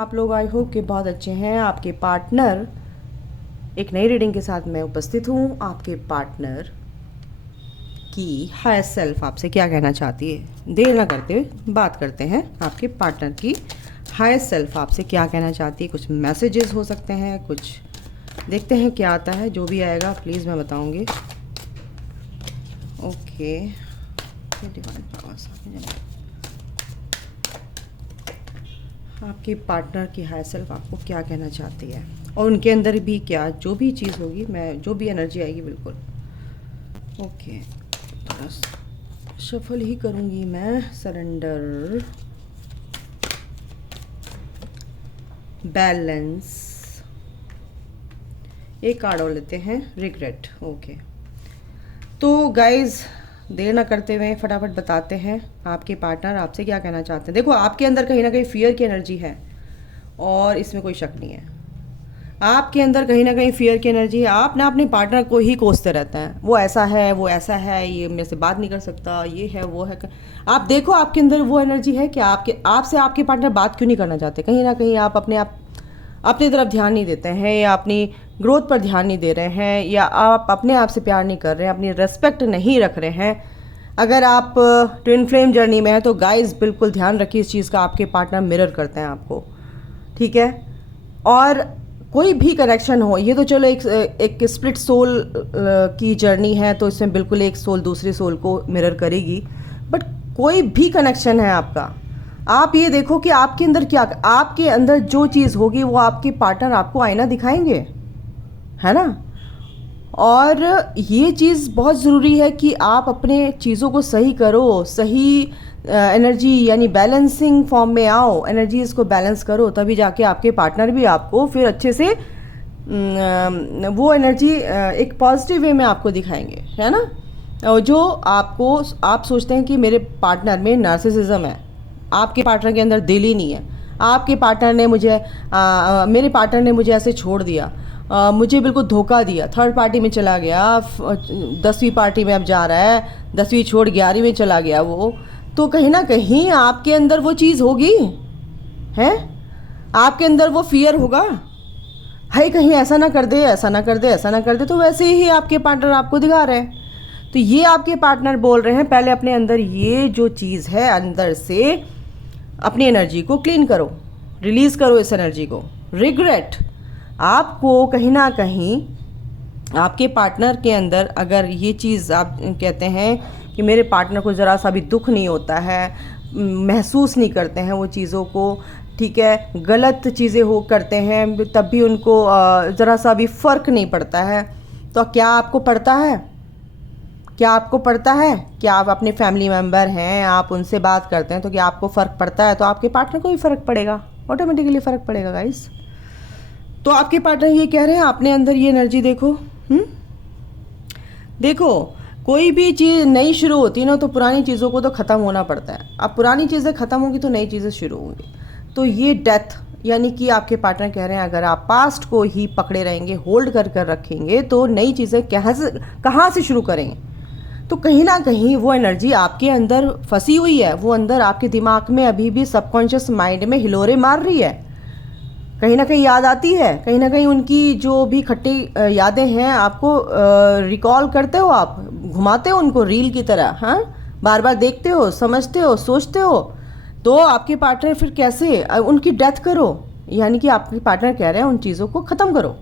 आप लोग? I hope कि बहुत अच्छे हैं। आपके पार्टनर, एक नई रीडिंग के साथ मैं उपस्थित हूँ। आपके पार्टनर की हायर सेल्फ आपसे क्या कहना चाहती है, देर ना करते हुए बात करते हैं। आपके पार्टनर की हायर सेल्फ आपसे क्या कहना चाहती है। कुछ मैसेजेस हो सकते हैं, कुछ देखते हैं क्या आता है। जो भी आएगा प्लीज़ मैं बताऊंगी। ओके, आपके पार्टनर की हायर सेल्फ आपको क्या कहना चाहती है और उनके अंदर भी क्या, जो भी चीज़ होगी, मैं जो भी एनर्जी आएगी बिल्कुल ओके थोड़ा शफल ही करूँगी मैं। सरेंडर, बैलेंस, एक कार्ड और लेते हैं, रिग्रेट। ओके, तो गाइज देर ना करते हुए फटाफट बताते हैं आपके पार्टनर आपसे क्या कहना चाहते हैं। देखो, आपके अंदर कहीं ना कहीं फियर की एनर्जी है और इसमें कोई शक नहीं है। आपके अंदर कहीं ना कहीं फियर की एनर्जी है। आप ना अपने पार्टनर को ही कोसते रहते हैं, वो ऐसा है, वो ऐसा है, ये मेरे से बात नहीं कर सकता, ये है, वो है। आप देखो, आपके अंदर वो एनर्जी है कि आपसे आपके पार्टनर बात क्यों नहीं करना चाहते। कहीं ना कहीं आप अपनी तरफ ध्यान नहीं देते हैं, या अपनी ग्रोथ पर ध्यान नहीं दे रहे हैं, या आप अपने आप से प्यार नहीं कर रहे हैं, अपनी रेस्पेक्ट नहीं रख रहे हैं। अगर आप ट्विन फ्लेम जर्नी में हैं तो गाइस बिल्कुल ध्यान रखिए इस चीज़ का। आपके पार्टनर मिरर करते हैं आपको, ठीक है। और कोई भी कनेक्शन हो, ये तो चलो एक स्प्लिट सोल की जर्नी है, तो इसमें बिल्कुल एक सोल दूसरी सोल को मिरर करेगी। बट कोई भी कनेक्शन है आपका, आप ये देखो कि आपके अंदर क्या, आपके अंदर जो चीज़ होगी वो आपके पार्टनर आपको आईना दिखाएंगे, है ना। और ये चीज़ बहुत ज़रूरी है कि आप अपने चीज़ों को सही करो, सही एनर्जी यानी बैलेंसिंग फॉर्म में आओ, एनर्जीज़ को बैलेंस करो, तभी जाके आपके पार्टनर भी आपको फिर अच्छे से वो एनर्जी एक पॉजिटिव वे में आपको दिखाएंगे, है ना। और जो आप सोचते हैं कि मेरे पार्टनर में नार्सिसिज्म है, आपके पार्टनर के अंदर दिल ही नहीं है, आपके पार्टनर ने मेरे पार्टनर ने मुझे ऐसे छोड़ दिया, मुझे बिल्कुल धोखा दिया, थर्ड पार्टी में चला गया, 10वीं पार्टी में अब जा रहा है, 10वीं छोड़ 11वीं में चला गया वो, तो कहीं ना कहीं आपके अंदर वो चीज़ होगी, है। आपके अंदर वो फियर होगा, है कहीं ऐसा ना कर दे, ऐसा ना कर दे, ऐसा ना कर दे। तो वैसे ही आपके पार्टनर आपको दिखा रहे हैं। तो ये आपके पार्टनर बोल रहे हैं, पहले अपने अंदर ये जो चीज़ है, अंदर से अपनी एनर्जी को क्लीन करो, रिलीज़ करो इस एनर्जी को। रिग्रेट, आपको कहीं ना कहीं आपके पार्टनर के अंदर अगर ये चीज़ आप कहते हैं कि मेरे पार्टनर को ज़रा सा भी दुख नहीं होता है, महसूस नहीं करते हैं वो चीज़ों को, ठीक है, गलत चीज़ें हो करते हैं तब भी उनको ज़रा सा भी फ़र्क नहीं पड़ता है, तो क्या आपको पड़ता है? क्या आपको पड़ता है? क्या आप अपने फैमिली मेम्बर हैं, आप उनसे बात करते हैं, तो क्या आपको फ़र्क पड़ता है? तो आपके पार्टनर को भी फ़र्क पड़ेगा, ऑटोमेटिकली फ़र्क पड़ेगा गाइस। तो आपके पार्टनर ये कह रहे हैं, अपने अंदर ये एनर्जी देखो। देखो, कोई भी चीज़ नई शुरू होती है ना, तो पुरानी चीज़ों को तो ख़त्म होना पड़ता है। अब पुरानी चीज़ें ख़त्म होंगी तो नई चीज़ें शुरू होंगी। तो ये डेथ, यानी कि आपके पार्टनर कह रहे हैं अगर आप पास्ट को ही पकड़े रहेंगे, होल्ड कर रखेंगे, तो नई चीज़ें कहाँ से शुरू करेंगे। तो कहीं ना कहीं वो एनर्जी आपके अंदर फंसी हुई है, वो अंदर आपके दिमाग में अभी भी सबकॉन्शियस माइंड में हिलोरे मार रही है, कहीं ना कहीं याद आती है, कहीं ना कहीं उनकी जो भी खट्टी यादें हैं आपको रिकॉल करते हो, आप घुमाते हो उनको रील की तरह, हाँ, बार बार देखते हो, समझते हो, सोचते हो। तो आपके पार्टनर फिर कैसे, उनकी डेथ करो, यानी कि आपके पार्टनर कह रहे हैं उन चीज़ों को ख़त्म करो,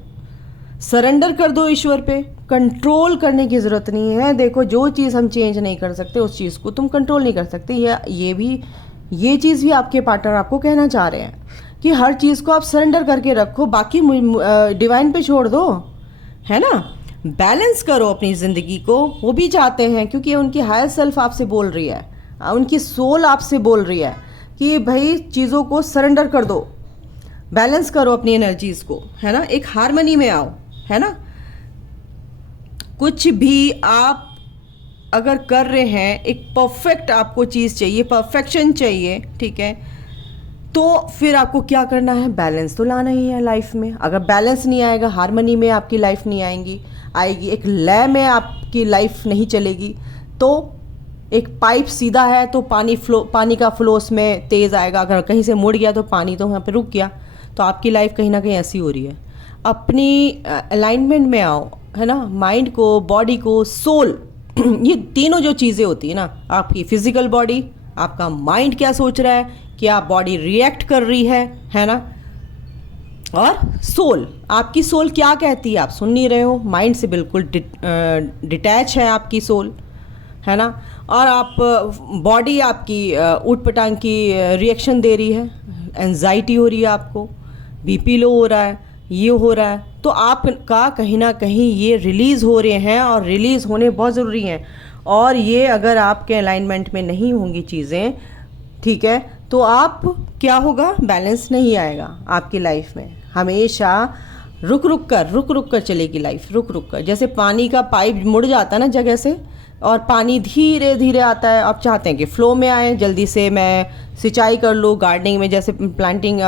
सरेंडर कर दो ईश्वर पे। कंट्रोल करने की ज़रूरत नहीं है। देखो, जो चीज़ हम चेंज नहीं कर सकते उस चीज़ को तुम कंट्रोल नहीं कर सकते। ये चीज़ भी आपके पार्टनर आपको कहना चाह रहे हैं कि हर चीज़ को आप सरेंडर करके रखो, बाकी डिवाइन पे छोड़ दो, है ना। बैलेंस करो अपनी ज़िंदगी को, वो भी चाहते हैं, क्योंकि उनकी हायर सेल्फ आपसे बोल रही है, उनकी सोल आपसे बोल रही है कि भाई चीज़ों को सरेंडर कर दो, बैलेंस करो अपनी एनर्जीज़ को, है ना, एक हारमनी में आओ, है ना। कुछ भी आप अगर कर रहे हैं, एक परफेक्ट आपको चीज़ चाहिए, परफेक्शन चाहिए, ठीक है, तो फिर आपको क्या करना है, बैलेंस तो लाना ही है लाइफ में। अगर बैलेंस नहीं आएगा, हारमनी में आपकी लाइफ नहीं आएगी, एक लय में आपकी लाइफ नहीं चलेगी, तो एक पाइप सीधा है तो पानी का फ्लो उसमें तेज़ आएगा, अगर कहीं से मुड़ गया तो पानी तो वहाँ पे रुक गया। तो आपकी लाइफ कहीं ना कहीं ऐसी हो रही है। अपनी अलाइनमेंट में आओ, है ना, माइंड को, बॉडी को, सोल ये तीनों जो चीज़ें होती है ना, आपकी फिजिकल बॉडी, आपका माइंड क्या सोच रहा है, क्या बॉडी रिएक्ट कर रही है ना, और सोल, आपकी सोल क्या कहती है आप सुन नहीं रहे हो, माइंड से बिल्कुल डिटैच है आपकी सोल, है ना। और आप बॉडी आपकी ऊट पटांग की रिएक्शन दे रही है, एंजाइटी हो रही है, आपको बीपी लो हो रहा है, ये हो रहा है, तो आपका कहीं ना कहीं ये रिलीज़ हो रहे हैं, और रिलीज़ होने बहुत ज़रूरी हैं। और ये अगर आपके अलाइनमेंट में नहीं होंगी चीज़ें, ठीक है, तो आप क्या होगा, बैलेंस नहीं आएगा आपकी लाइफ में। हमेशा रुक रुक कर चलेगी लाइफ, रुक रुक कर, जैसे पानी का पाइप मुड़ जाता है ना जगह से, और पानी धीरे धीरे आता है। आप चाहते हैं कि फ़्लो में आए, जल्दी से मैं सिंचाई कर लूँ, गार्डनिंग में जैसे प्लांटिंग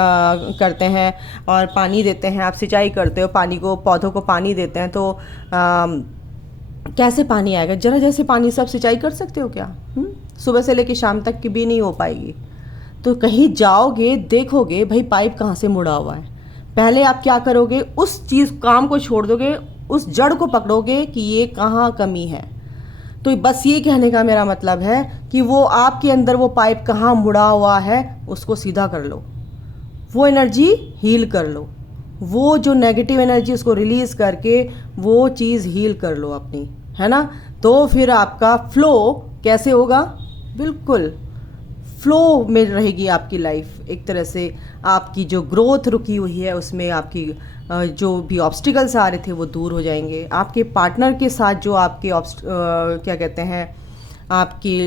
करते हैं और पानी देते हैं, आप सिंचाई करते हो, पानी को, पौधों को पानी देते हैं, तो कैसे पानी आएगा, जरा जैसे पानी सब सिंचाई कर सकते हो क्या? सुबह से लेकर शाम तक की भी नहीं हो पाएगी। तो कहीं जाओगे, देखोगे भाई पाइप कहाँ से मुड़ा हुआ है, पहले आप क्या करोगे, उस चीज़ काम को छोड़ दोगे, उस जड़ को पकड़ोगे कि ये कहाँ कमी है। तो बस ये कहने का मेरा मतलब है कि वो आपके अंदर वो पाइप कहाँ मुड़ा हुआ है, उसको सीधा कर लो, वो एनर्जी हील कर लो, वो जो नेगेटिव एनर्जी उसको रिलीज़ करके वो चीज़ हील कर लो अपनी, है ना। तो फिर आपका फ्लो कैसे होगा, बिल्कुल फ्लो में रहेगी आपकी लाइफ। एक तरह से आपकी जो ग्रोथ रुकी हुई है उसमें आपकी जो भी ऑब्स्टिकल्स आ रहे थे वो दूर हो जाएंगे। आपके पार्टनर के साथ जो आपके क्या कहते हैं, आपकी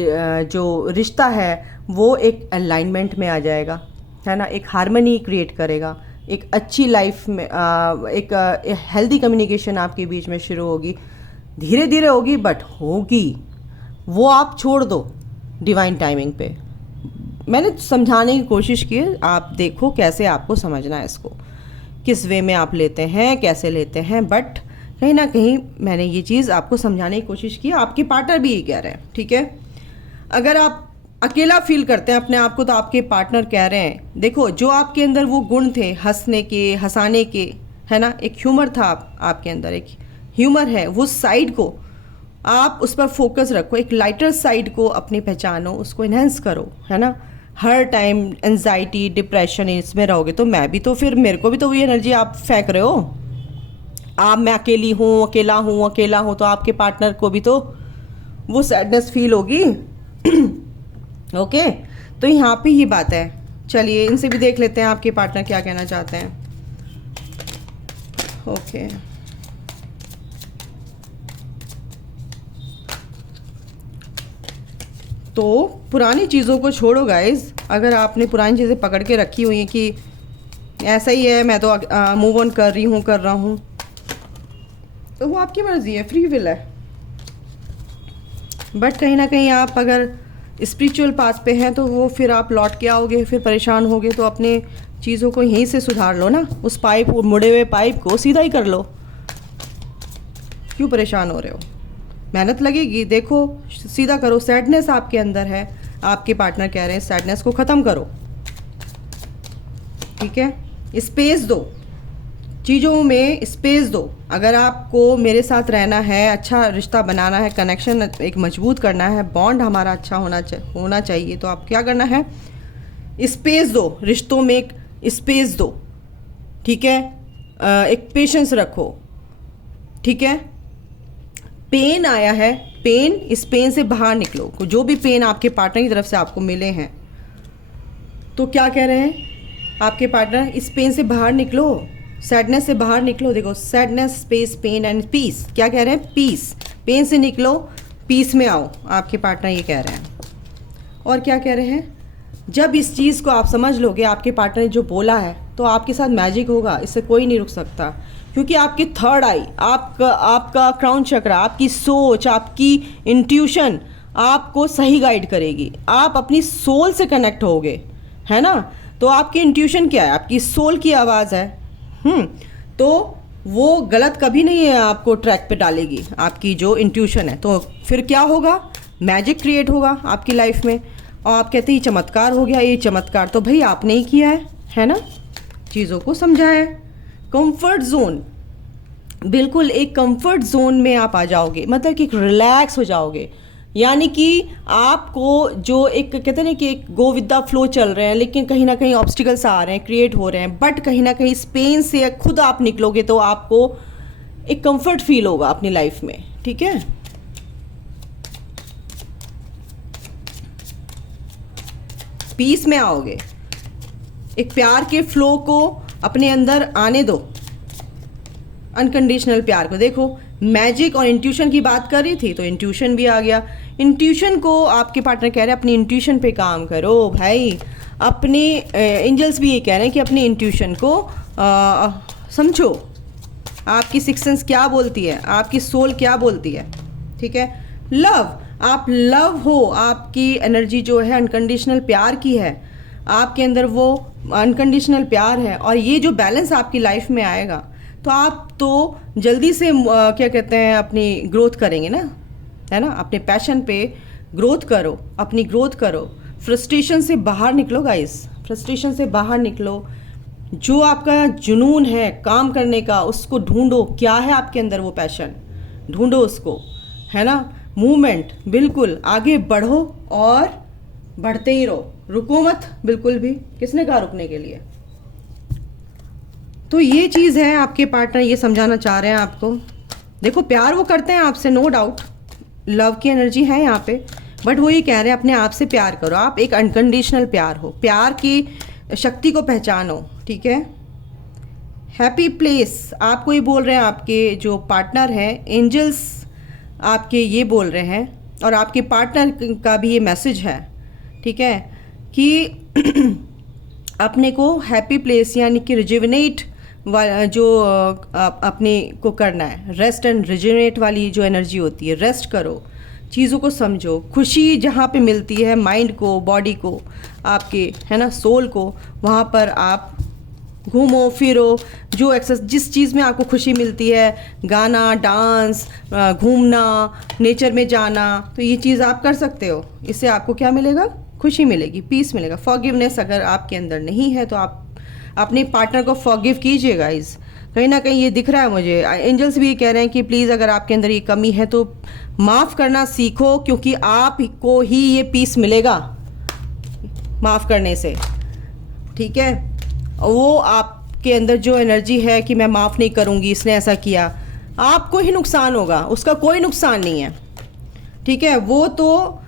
जो रिश्ता है वो एक अलाइनमेंट में आ जाएगा, है ना, एक हार्मनी क्रिएट करेगा, एक अच्छी लाइफ में एक हेल्दी कम्युनिकेशन आपके बीच में शुरू होगी। धीरे धीरे होगी बट होगी, वो आप छोड़ दो डिवाइन टाइमिंग पे। मैंने समझाने की कोशिश की है, आप देखो कैसे आपको समझना है इसको, किस वे में आप लेते हैं, कैसे लेते हैं, बट कहीं ना कहीं मैंने ये चीज़ आपको समझाने की कोशिश की। आपके पार्टनर भी ये कह रहे हैं, ठीक है। अगर आप अकेला फील करते हैं अपने आप को, तो आपके पार्टनर कह रहे हैं, देखो जो आपके अंदर वो गुण थे, हंसने के, हंसाने के, है ना, एक ह्यूमर था आपके अंदर, एक ह्यूमर है, वो साइड को आप उस पर फोकस रखो, एक लाइटर साइड को अपनी पहचानो, उसको इन्हेंस करो, है ना। हर टाइम एंजाइटी, डिप्रेशन इसमें रहोगे तो मैं भी तो, फिर मेरे को भी तो वही एनर्जी आप फेंक रहे हो। आप, मैं अकेली हूँ, अकेला हूँ, तो आपके पार्टनर को भी तो वो सैडनेस फील होगी। ओके, तो यहाँ पे ये बात है। चलिए इनसे भी देख लेते हैं आपके पार्टनर क्या कहना चाहते हैं। ओके, तो पुरानी चीज़ों को छोड़ो गाइज। अगर आपने पुरानी चीज़ें पकड़ के रखी हुई हैं कि ऐसा ही है, मैं तो मूव ऑन कर रहा हूँ, तो वो आपकी मर्ज़ी है, फ्री विल है। बट कहीं ना कहीं आप अगर स्पिरिचुअल पाथ पे हैं तो वो फिर आप लौट के आओगे, फिर परेशान होगे, तो अपने चीज़ों को यहीं से सुधार लो ना, उस पाइप, मुड़े हुए पाइप को सीधा ही कर लो, क्यों परेशान हो रहे हो, मेहनत लगेगी, देखो सीधा करो। सैडनेस आपके अंदर है, आपके पार्टनर कह रहे हैं सैडनेस को ख़त्म करो, ठीक है। स्पेस दो, चीज़ों में स्पेस दो। अगर आपको मेरे साथ रहना है, अच्छा रिश्ता बनाना है, कनेक्शन एक मजबूत करना है, बॉन्ड हमारा अच्छा होना चाहिए, तो आप क्या करना है, स्पेस दो, रिश्तों में एक स्पेस दो, ठीक है। एक पेशेंस रखो, ठीक है। पेन आया है, पेन, इस पेन से बाहर निकलो। जो भी पेन आपके पार्टनर की तरफ से आपको मिले हैं, तो क्या कह रहे हैं आपके पार्टनर, इस पेन से बाहर निकलो, सैडनेस से बाहर निकलो। देखो, sadness, space, pain and peace, क्या कह रहे हैं, पीस, पेन से निकलो, पीस में आओ, आपके पार्टनर ये कह रहे हैं। और क्या कह रहे हैं, जब इस चीज़ को आप समझ लोगे, आपके पार्टनर ने जो बोला है, तो आपके साथ मैजिक होगा, इससे कोई नहीं रुक सकता। क्योंकि आपकी थर्ड आई, आपका क्राउन चक्रा, आपकी सोच, आपकी इंट्यूशन आपको सही गाइड करेगी। आप अपनी सोल से कनेक्ट होगे, है ना। तो आपकी इंट्यूशन क्या है, आपकी सोल की आवाज़ है, तो वो गलत कभी नहीं है, आपको ट्रैक पे डालेगी, आपकी जो इंट्यूशन है। तो फिर क्या होगा, मैजिक क्रिएट होगा आपकी लाइफ में, और आप कहते हैं ये चमत्कार हो गया। ये चमत्कार तो भाई आपने ही किया है ना, चीज़ों को समझाया है। कंफर्ट जोन, बिल्कुल एक कंफर्ट जोन में आप आ जाओगे, मतलब कि रिलैक्स हो जाओगे। यानी कि आपको जो एक कहते हैं ना कि एक गो विद द फ्लो चल रहे हैं, लेकिन कहीं ना कहीं ऑब्स्टिकल्स आ रहे हैं, क्रिएट हो रहे हैं, बट कहीं ना कहीं इस पेन से खुद आप निकलोगे तो आपको एक कंफर्ट फील होगा अपनी लाइफ में। ठीक है, पीस में आओगे, एक प्यार के फ्लो को अपने अंदर आने दो, अनकंडीशनल प्यार को। देखो मैजिक और इंट्यूशन की बात कर रही थी तो इंट्यूशन भी आ गया। इंट्यूशन को आपके पार्टनर कह रहे हैं अपनी इंट्यूशन पे काम करो भाई। अपने एंजल्स भी ये कह रहे हैं कि अपनी इंट्यूशन को समझो, आपकी सिक्स सेंस क्या बोलती है, आपकी सोल क्या बोलती है। ठीक है, लव, आप लव हो, आपकी एनर्जी जो है अनकंडीशनल प्यार की है, आपके अंदर वो अनकंडीशनल प्यार है, और ये जो बैलेंस आपकी लाइफ में आएगा तो आप तो जल्दी से क्या कहते हैं अपनी ग्रोथ करेंगे ना, है ना। अपने पैशन पे ग्रोथ करो, अपनी ग्रोथ करो, फ्रस्ट्रेशन से बाहर निकलो गाइस, फ्रस्ट्रेशन से बाहर निकलो। जो आपका जुनून है काम करने का उसको ढूंढो, क्या है आपके अंदर वो पैशन, ढूंढो उसको, है ना। मूवमेंट, बिल्कुल आगे बढ़ो और बढ़ते ही रहो, रुको मत बिल्कुल भी। किसने कहा रुकने के लिए। तो ये चीज़ है, आपके पार्टनर ये समझाना चाह रहे हैं आपको। देखो प्यार वो करते हैं आपसे, नो डाउट, लव की एनर्जी है यहाँ पे, बट वो ये कह रहे हैं अपने आप से प्यार करो, आप एक अनकंडीशनल प्यार हो, प्यार की शक्ति को पहचानो। ठीक है, हैप्पी प्लेस आपको ये बोल रहे हैं, आपके जो पार्टनर हैं एंजल्स आपके ये बोल रहे हैं, और आपके पार्टनर का भी ये मैसेज है। ठीक है, कि अपने को हैप्पी प्लेस यानी कि रिजुविनेट जो अपने को करना है, रेस्ट एंड रिजुविनेट वाली जो एनर्जी होती है, रेस्ट करो, चीज़ों को समझो, खुशी जहाँ पे मिलती है माइंड को, बॉडी को, आपके है ना सोल को, वहाँ पर आप घूमो फिरो, जो एक्सरसाइज जिस चीज़ में आपको खुशी मिलती है, गाना, डांस, घूमना, नेचर में जाना, तो ये चीज़ आप कर सकते हो। इससे आपको क्या मिलेगा, खुशी मिलेगी, पीस मिलेगा। फॉरगिवनेस अगर आपके अंदर नहीं है तो आप अपने पार्टनर को फॉरगिव कीजिए गाइस। कहीं ना कहीं ये दिख रहा है मुझे, एंजल्स भी ये कह रहे हैं कि प्लीज़ अगर आपके अंदर ये कमी है तो माफ़ करना सीखो, क्योंकि आपको ही ये पीस मिलेगा माफ़ करने से। ठीक है, वो आपके अंदर जो एनर्जी है कि मैं माफ़ नहीं करूँगी, इसने ऐसा किया, आपको ही नुकसान होगा, उसका कोई नुकसान नहीं है। ठीक है, वो तो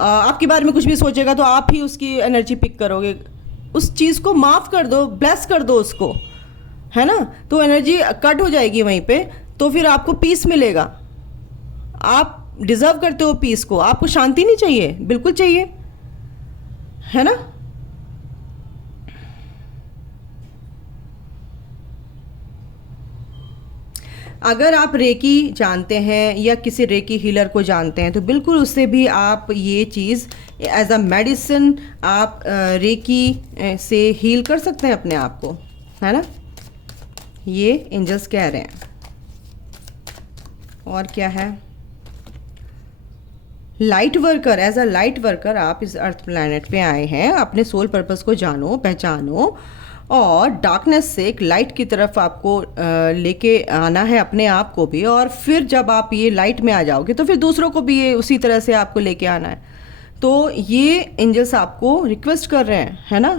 आपके बारे में कुछ भी सोचेगा तो आप ही उसकी एनर्जी पिक करोगे। उस चीज़ को माफ़ कर दो, ब्लेस कर दो उसको, है ना, तो एनर्जी कट हो जाएगी वहीं पे, तो फिर आपको पीस मिलेगा। आप डिज़र्व करते हो पीस को, आपको शांति नहीं चाहिए, बिल्कुल चाहिए, है ना। अगर आप रेकी जानते हैं या किसी रेकी हीलर को जानते हैं तो बिल्कुल उससे भी आप ये चीज़ एज अ मेडिसिन आप रेकी से हील कर सकते हैं अपने आप को, है ना, ये एंजल्स कह रहे हैं। और क्या है, light worker, as a light worker आप इस अर्थ प्लैनेट पे आए हैं, अपने सोल पर्पस को जानो, पहचानो, और डार्कनेस से एक लाइट की तरफ आपको लेके आना है अपने आप को भी, और फिर जब आप ये लाइट में आ जाओगे तो फिर दूसरों को भी ये उसी तरह से आपको लेके आना है। तो ये एंजल्स आपको रिक्वेस्ट कर रहे हैं, है ना,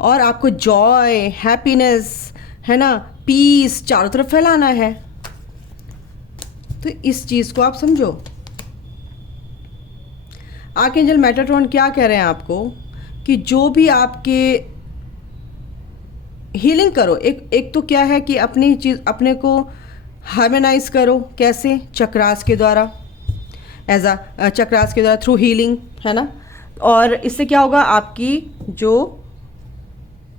और आपको जॉय, हैप्पीनेस, है ना, पीस चारों तरफ फैलाना है। तो इस चीज़ को आप समझो। आर्कएंजल मेटाट्रॉन क्या कह रहे हैं आपको, कि जो भी आपके हीलिंग करो, एक तो क्या है कि अपनी चीज़ अपने को हार्मोनाइज करो, कैसे, चक्रास के द्वारा, एज अ चक्रास के द्वारा, थ्रू हीलिंग, है ना। और इससे क्या होगा, आपकी जो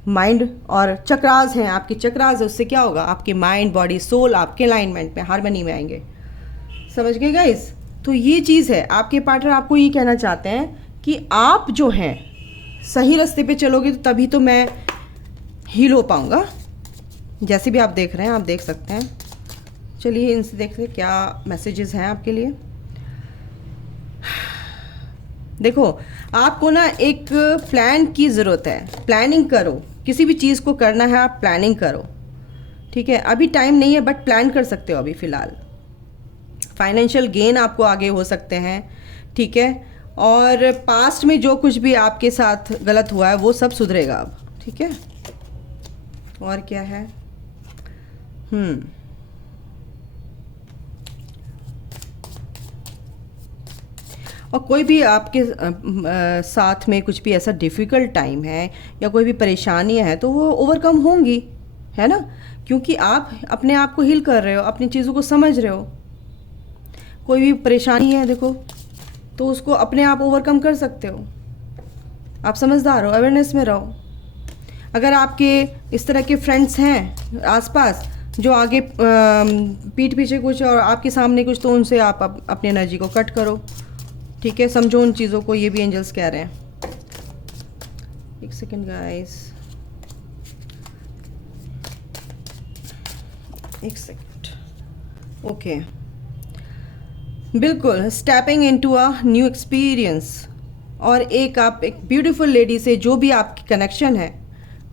माइंड और चक्रास हैं, आपकी चक्रास है, उससे क्या होगा, आपके माइंड, बॉडी, सोल आपके अलाइनमेंट में, हार्मनी में आएंगे। समझ गए गाइस। तो ये चीज़ है, आपके पार्टनर आपको ये कहना चाहते हैं कि आप जो हैं सही रास्ते पे चलोगे तो तभी तो मैं हील हो पाऊँगा। जैसे भी आप देख रहे हैं, आप देख सकते हैं। चलिए इनसे देखते हैं क्या मैसेजेस हैं आपके लिए। देखो आपको ना एक प्लान की ज़रूरत है, प्लानिंग करो, किसी भी चीज़ को करना है आप प्लानिंग करो, ठीक है। अभी टाइम नहीं है बट प्लान कर सकते हो अभी फ़िलहाल। फाइनेंशियल गेन आपको आगे हो सकते हैं, ठीक है। और पास्ट में जो कुछ भी आपके साथ गलत हुआ है वो सब सुधरेगा अब, ठीक है। और क्या है, और कोई भी आपके साथ में कुछ भी ऐसा डिफ़िकल्ट टाइम है या कोई भी परेशानियां हैं तो वो ओवरकम होंगी, है ना, क्योंकि आप अपने आप को हील कर रहे हो, अपनी चीज़ों को समझ रहे हो। कोई भी परेशानी है देखो तो उसको अपने आप ओवरकम कर सकते हो। आप समझदार हो, अवेयरनेस में रहो। अगर आपके इस तरह के फ्रेंड्स हैं आसपास जो आगे पीठ पीछे कुछ और आपके सामने कुछ, तो उनसे आप अपनी एनर्जी को कट करो, ठीक है। समझो उन चीज़ों को, ये भी एंजल्स कह रहे हैं। एक सेकेंड गाइस, एक सेकेंड, ओके। बिल्कुल, stepping into a new experience. और आप एक ब्यूटीफुल लेडी से जो भी आपकी कनेक्शन है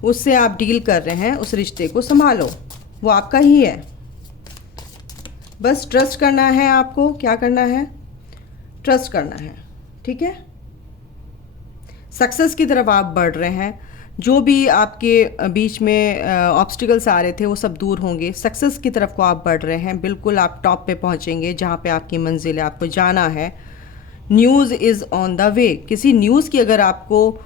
उससे आप डील कर रहे हैं, उस रिश्ते को संभालो, वो आपका ही है। बस ट्रस्ट करना है आपको, क्या करना है, ट्रस्ट करना है, ठीक है। सक्सेस की तरफ आप बढ़ रहे हैं। जो भी आपके बीच में ऑब्स्टिकल्स आ रहे थे वो सब दूर होंगे। सक्सेस की तरफ को आप बढ़ रहे हैं, बिल्कुल आप टॉप पे पहुंचेंगे जहाँ पे आपकी मंजिल है, आपको जाना है। News is on the way. किसी न्यूज़ की अगर आपको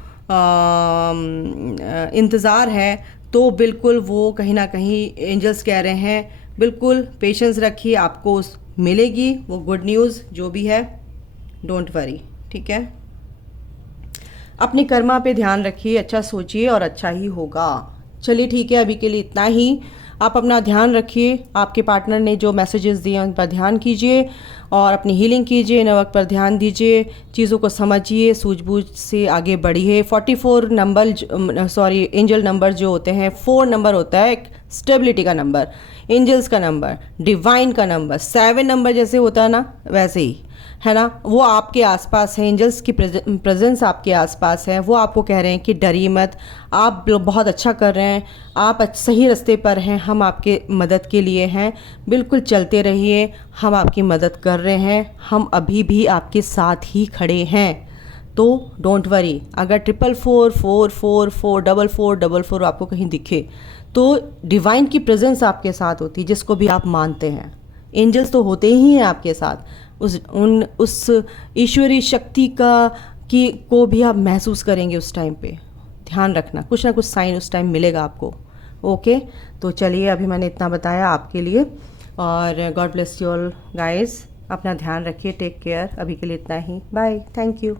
इंतज़ार है तो बिल्कुल वो कहीं ना कहीं एंजल्स कह रहे हैं, बिल्कुल पेशेंस रखिए, आपको मिलेगी वो गुड न्यूज़ जो भी है। डोंट वरी, ठीक है। अपने कर्मा पे ध्यान रखिए, अच्छा सोचिए और अच्छा ही होगा। चलिए ठीक है, अभी के लिए इतना ही। आप अपना ध्यान रखिए, आपके पार्टनर ने जो मैसेजेस दिए उन पर ध्यान कीजिए और अपनी हीलिंग कीजिए, नवक पर ध्यान दीजिए, चीज़ों को समझिए, सूझबूझ से आगे बढ़िए। 44 नंबर, एंजल नंबर जो होते हैं, 4 नंबर होता है एक स्टेबिलिटी का नंबर, एंजल्स का नंबर, डिवाइन का नंबर। 7 नंबर जैसे होता है ना, वैसे ही है ना, वो आपके आसपास है, एंजल्स की प्रेजेंस आपके आसपास है। वो आपको कह रहे हैं कि डरिए मत, आप बहुत अच्छा कर रहे हैं, आप सही रास्ते पर हैं, हम आपके मदद के लिए हैं, बिल्कुल चलते रहिए, हम आपकी मदद कर रहे हैं, हम अभी भी आपके साथ ही खड़े हैं। तो डोंट वरी। अगर 444444444 आपको कहीं दिखे तो डिवाइन की प्रेजेंस आपके साथ होती है, जिसको भी आप मानते हैं। एंजल्स तो होते ही हैं आपके साथ, उस ईश्वरीय शक्ति को भी आप महसूस करेंगे उस टाइम पे। ध्यान रखना, कुछ ना कुछ साइन उस टाइम मिलेगा आपको, ओके। तो चलिए, अभी मैंने इतना बताया आपके लिए, और God bless you all guys. अपना ध्यान रखिए, टेक केयर। अभी के लिए इतना ही, बाय, थैंक यू।